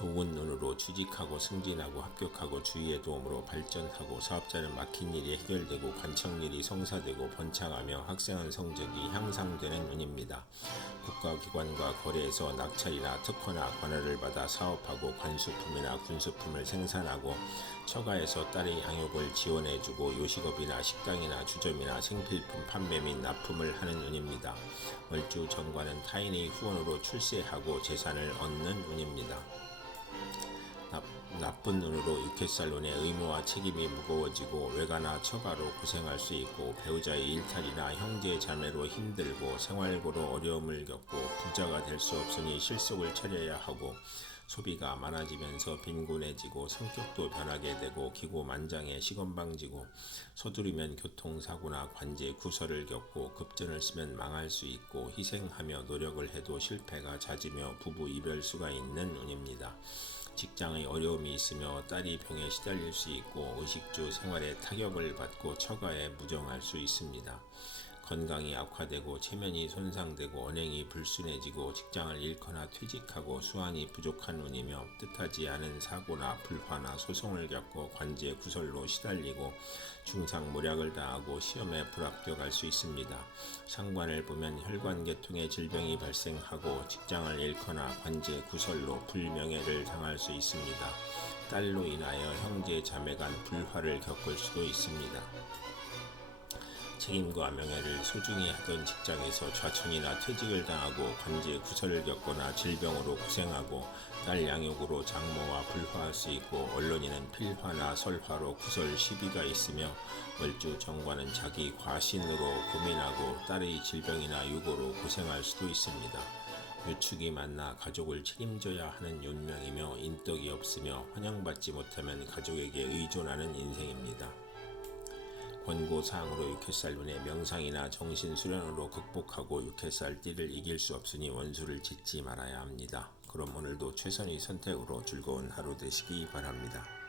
좋은 눈으로 취직하고 승진하고 합격하고 주위의 도움으로 발전하고 사업자는 막힌 일이 해결되고 관청일이 성사되고 번창하며 학생한 성적이 향상되는 운입니다. 국가기관과 거래에서 낙찰이나 특허나 관할을 받아 사업하고 관수품이나 군수품을 생산하고 처가에서 딸의 양육을 지원해주고 요식업이나 식당이나 주점이나 생필품 판매 및 납품을 하는 운입니다. 월주 정관은 타인의 후원으로 출세하고 재산을 얻는 운입니다. 나, 나쁜 눈으로 육회살론의 의무와 책임이 무거워지고 외가나 처가로 고생할 수 있고 배우자의 일탈이나 형제 자매로 힘들고 생활고로 어려움을 겪고 부자가 될 수 없으니 실속을 차려야 하고 소비가 많아지면서 빈곤해지고 성격도 변하게 되고 기고만장해 시건방지고 서두르면 교통사고나 관제 구설을 겪고 급전을 쓰면 망할 수 있고 희생하며 노력을 해도 실패가 잦으며 부부 이별수가 있는 운입니다. 직장의 어려움이 있으며 딸이 병에 시달릴 수 있고 의식주 생활에 타격을 받고 처가에 무정할 수 있습니다. 건강이 악화되고 체면이 손상되고 언행이 불순해지고 직장을 잃거나 퇴직하고 수완이 부족한 운이며 뜻하지 않은 사고나 불화나 소송을 겪고 관제 구설로 시달리고 중상모략을 당하고 시험에 불합격할 수 있습니다. 상관을 보면 혈관계통의 질병이 발생하고 직장을 잃거나 관제 구설로 불명예를 당할 수 있습니다. 딸로 인하여 형제 자매 간 불화를 겪을 수도 있습니다. 책임과 명예를 소중히 하던 직장에서 좌천이나 퇴직을 당하고 관제 구설을 겪거나 질병으로 고생하고 딸 양육으로 장모와 불화할 수 있고 언론인은 필화나 설화로 구설 시비가 있으며 월주 정관은 자기 과신으로 고민하고 딸의 질병이나 유고로 고생할 수도 있습니다. 유축이 만나 가족을 책임져야 하는 윤명이며 인덕이 없으며 환영받지 못하면 가족에게 의존하는 인생입니다. 권고사항으로 육회살 눈의 명상이나 정신수련으로 극복하고 육회살 띠를 이길 수 없으니 원수를 짓지 말아야 합니다. 그럼 오늘도 최선의 선택으로 즐거운 하루 되시기 바랍니다.